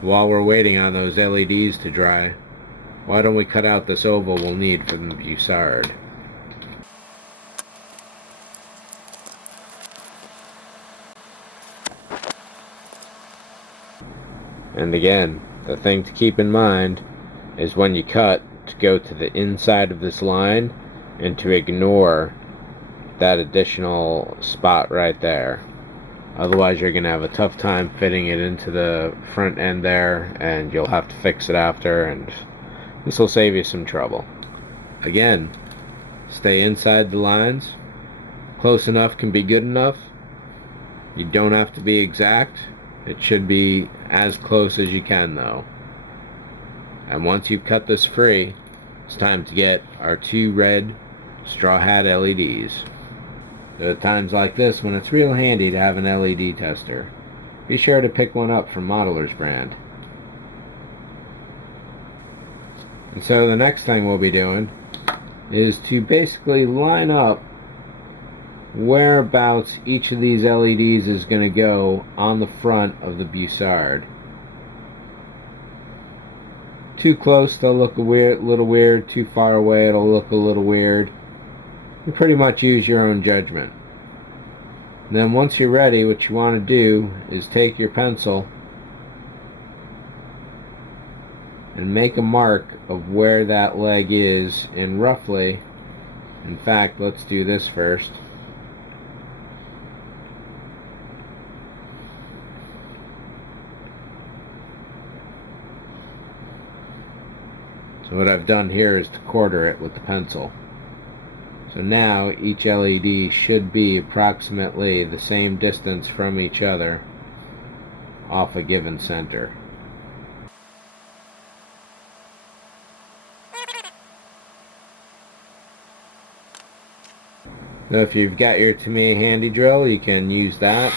while we're waiting on those LEDs to dry, why don't we cut out this oval we'll need for the bussard. And again, the thing to keep in mind is when you cut, to go to the inside of this line and to ignore that additional spot right there. Otherwise you're going to have a tough time fitting it into the front end there, and you'll have to fix it after, and this will save you some trouble. Again, stay inside the lines. Close enough can be good enough. You don't have to be exact. It should be as close as you can though. And once you've cut this free, it's time to get our 2 red straw hat LEDs. There are times like this when it's real handy to have an LED tester. Be sure to pick one up from Modeler's brand. And so the next thing we'll be doing is to basically line up whereabouts each of these LEDs is going to go on the front of the bussard. Too close, they'll look a little weird. Too far away, it'll look a little weird. You pretty much use your own judgment. And then once you're ready, what you want to do is take your pencil and make a mark of where that leg is in roughly, in fact, let's do this first. So what I've done here is to quarter it with the pencil. So now each LED should be approximately the same distance from each other off a given center. So if you've got your Tamiya handy drill, you can use that.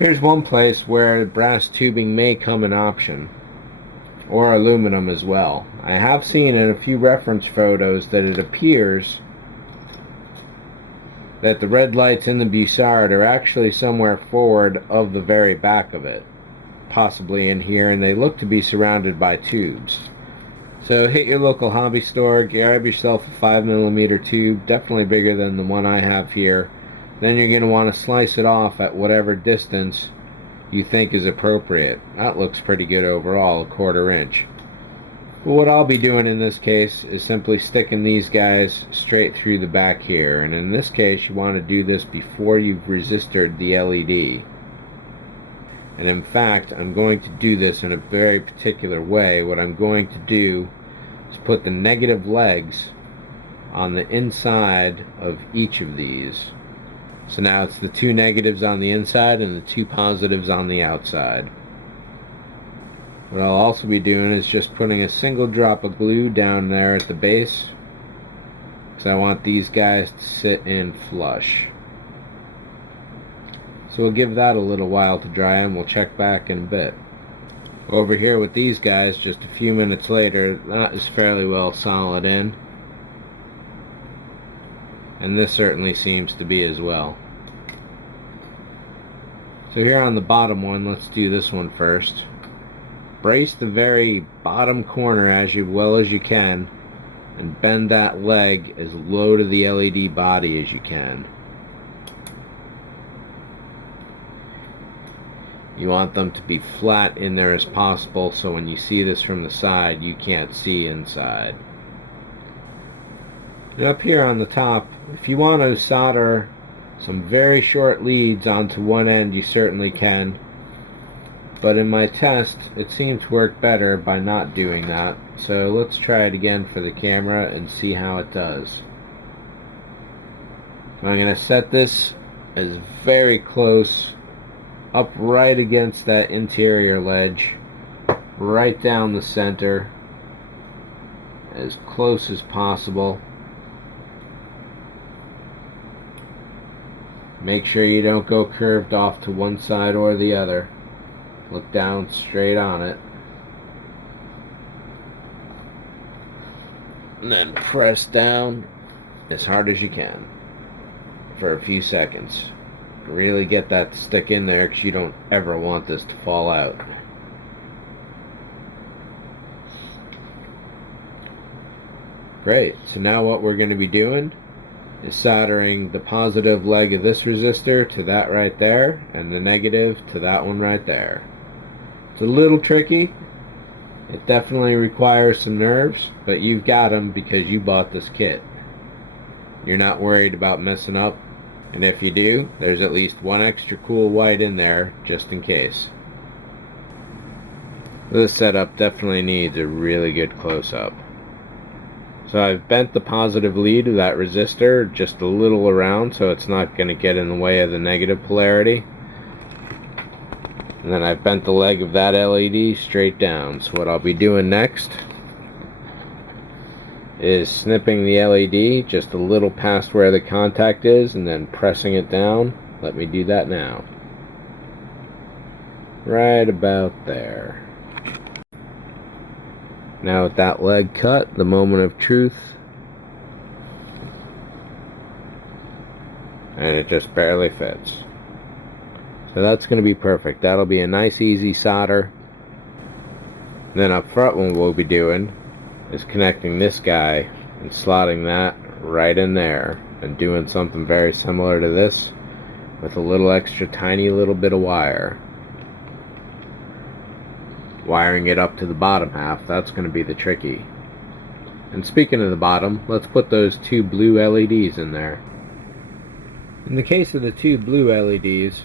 Here's one place where brass tubing may come an option, or aluminum as well. I have seen in a few reference photos that it appears that the red lights in the bussard are actually somewhere forward of the very back of it, possibly in here, and they look to be surrounded by tubes. So hit your local hobby store, grab yourself a 5mm tube, definitely bigger than the one I have here. Then you're going to want to slice it off at whatever distance you think is appropriate. That looks pretty good overall, 1/4 inch. But what I'll be doing in this case is simply sticking these guys straight through the back here. And in this case you want to do this before you've resistored the LED. And in fact, I'm going to do this in a very particular way. What I'm going to do is put the negative legs on the inside of each of these. So now it's the 2 negatives on the inside and the 2 positives on the outside. What I'll also be doing is just putting a single drop of glue down there at the base, because I want these guys to sit in flush. So we'll give that a little while to dry and we'll check back in a bit. Over here with these guys, just a few minutes later, that is fairly well solid in. And this certainly seems to be as well. So here on the bottom one, let's do this one first. Brace the very bottom corner as well as you can, and bend that leg as low to the LED body as you can. You want them to be flat in there as possible, so when you see this from the side, you can't see inside. And up here on the top, if you want to solder some very short leads onto one end, you certainly can. but in my test it seems to work better by not doing that. So let's try it again for the camera and see how it does. I'm going to set this as very close up right against that interior ledge, right down the center, as close as possible. Make sure you don't go curved off to one side or the other. Look down straight on it. And then press down as hard as you can for a few seconds. Really get that to stick in there, because you don't ever want this to fall out. Great. So now what we're going to be doing is soldering the positive leg of this resistor to that right there, and the negative to that one right there. It's a little tricky. It definitely requires some nerves, but you've got them because you bought this kit. You're not worried about messing up, and if you do, there's at least one extra cool white in there just in case. This setup definitely needs a really good close-up. So I've bent the positive lead of that resistor just a little around so it's not going to get in the way of the negative polarity. And then I've bent the leg of that LED straight down. So what I'll be doing next is snipping the LED just a little past where the contact is and then pressing it down. Let me do that now. Right about there. Now with that leg cut, the moment of truth, and it just barely fits. So that's going to be perfect. That'll be a nice easy solder. And then up front, what we'll be doing is connecting this guy and slotting that right in there and doing something very similar to this with a little extra tiny little bit of wire. Wiring it up to the bottom half, that's going to be the tricky. And speaking of the bottom, let's put those two blue LEDs in there. In the case of the two blue LEDs,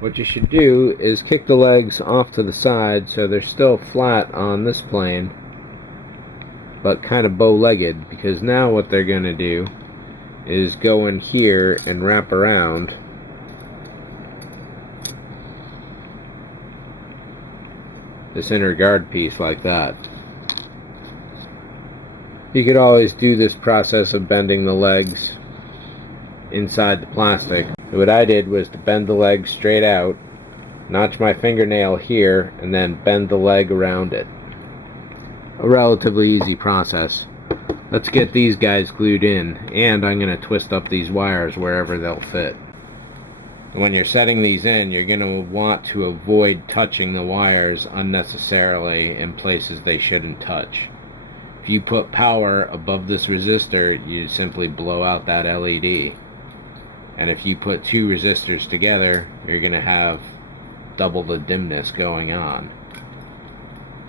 what you should do is kick the legs off to the side so they're still flat on this plane, but kind of bow-legged, because now what they're going to do is go in here and wrap around this inner guard piece like that. You could always do this process of bending the legs inside the plastic. So what I did was to bend the leg straight out, notch my fingernail here, and then bend the leg around it. A relatively easy process. Let's get these guys glued in, and I'm going to twist up these wires wherever they'll fit. When you're setting these in, you're going to want to avoid touching the wires unnecessarily in places they shouldn't touch. If you put power above this resistor, you simply blow out that LED. And if you put two resistors together, you're going to have double the dimness going on.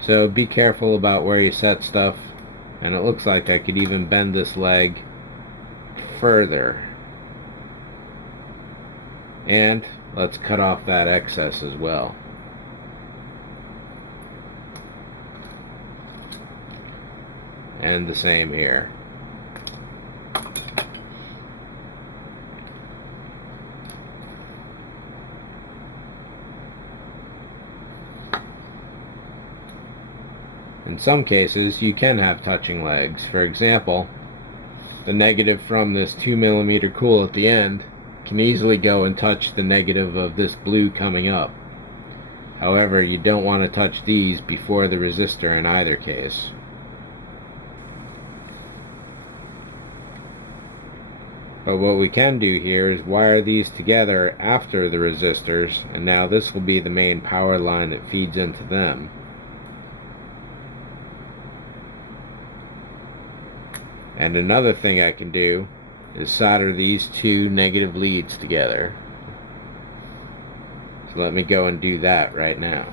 So be careful about where you set stuff. And it looks like I could even bend this leg further. And let's cut off that excess as well. And the same here. In some cases, you can have touching legs. For example, the negative from this 2mm cool at the end can easily go and touch the negative of this blue coming up. However, you don't want to touch these before the resistor in either case. But what we can do here is wire these together after the resistors, and now this will be the main power line that feeds into them. And another thing I can do is solder these two negative leads together. So let me go and do that right now.